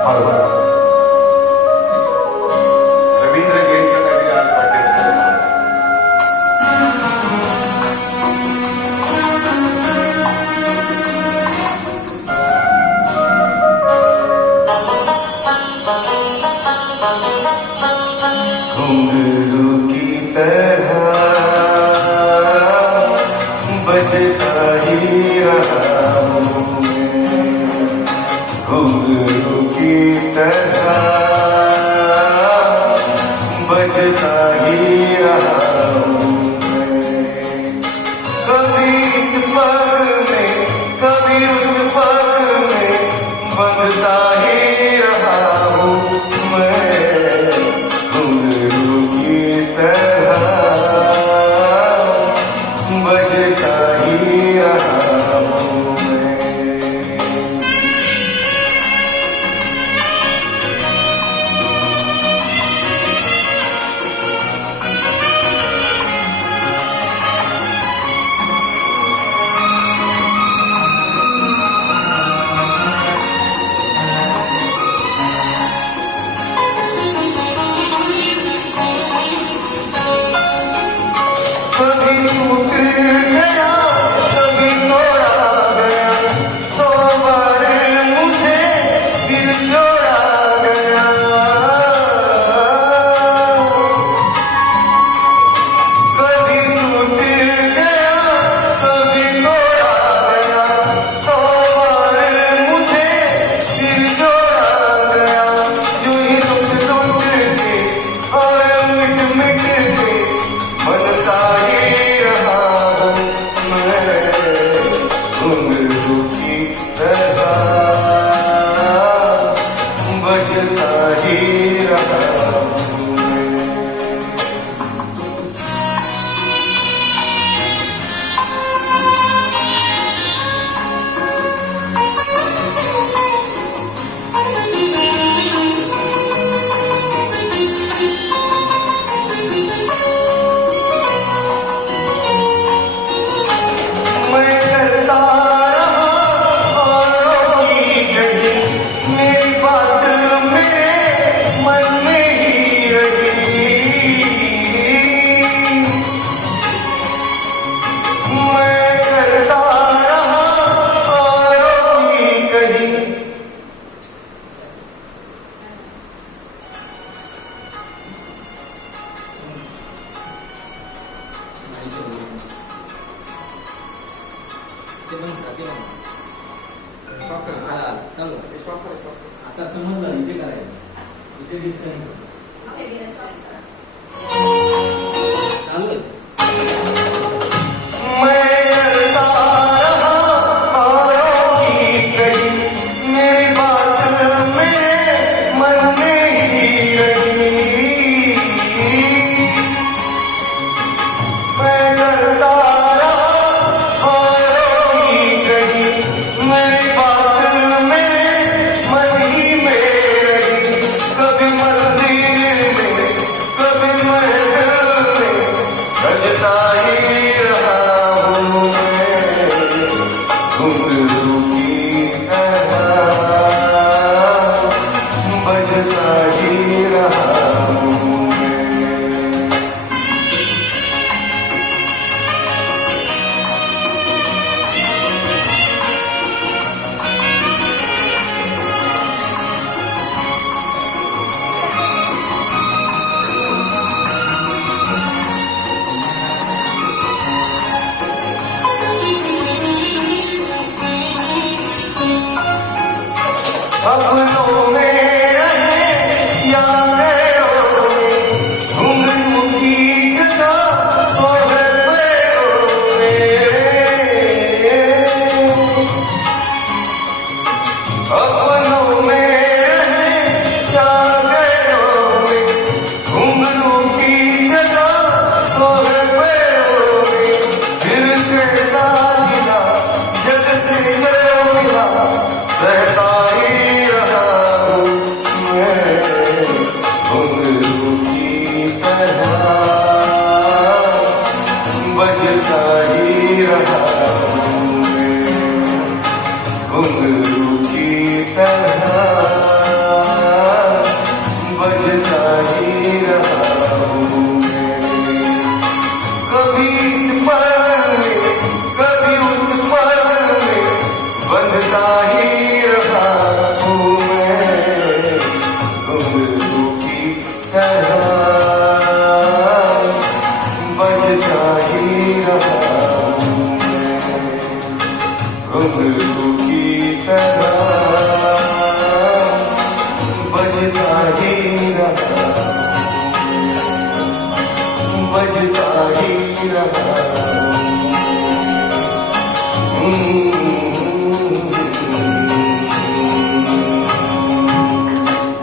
और रवींद्र जैनचं काहीतरी आज बर्थडे घुंघरू की तरह बजता ही रहा हूँ मैं, घुंघरू की तरह बजता ही रहा हूँ मैं। कभी इस पग में कभी उस पग में बंधता ही रहा हूँ मैं, घुंघरू की तरह बजता ही रहा हूँ मैं। कभी टूट गया कभी तोड़ा गया, 100 बार मुझे दिल जोड़ा गया। कभी टूट गया कभी तोड़ा गया, 100 बार मुझे दिल जोड़ा गया। यूं ही टूट टूट के और मिट मिट के बनता ही रहा हूँ मैं, घुंघरू की तरह बजता ही रहा हूँ मैं। मैं करता रहा औरों की गई, मेरी बात मेरे मन में ही रही। मैं करता रहा औरों की गई। आता समजलं इथे करायचं, इथे डिस्कनेक्ट चालू आहे. मैं करता रहा औरों की गई, मेरी बात मेरे मन में ही रही। मैं करता रहा औरों की गई, मेरी बात मेरे मन ही में रही। कभी मंदिर में कभी महल में बजता ही रहा हूँ मैं, घुंघरू की तरह बजता ही रहा हूँ मैं। अपनों में रहे या गैरों में, घुंघरू की जगह सोहर पैरों में। अपनों में रहे या गैरों में, घुंघरू की जगह सोहर पैरों में। दिल कैसा गिला जग से जो मिला, सहता ही रहा हूँ रहा हूँ घुंघरू की तरह बजता ही रहा बजता ही रहा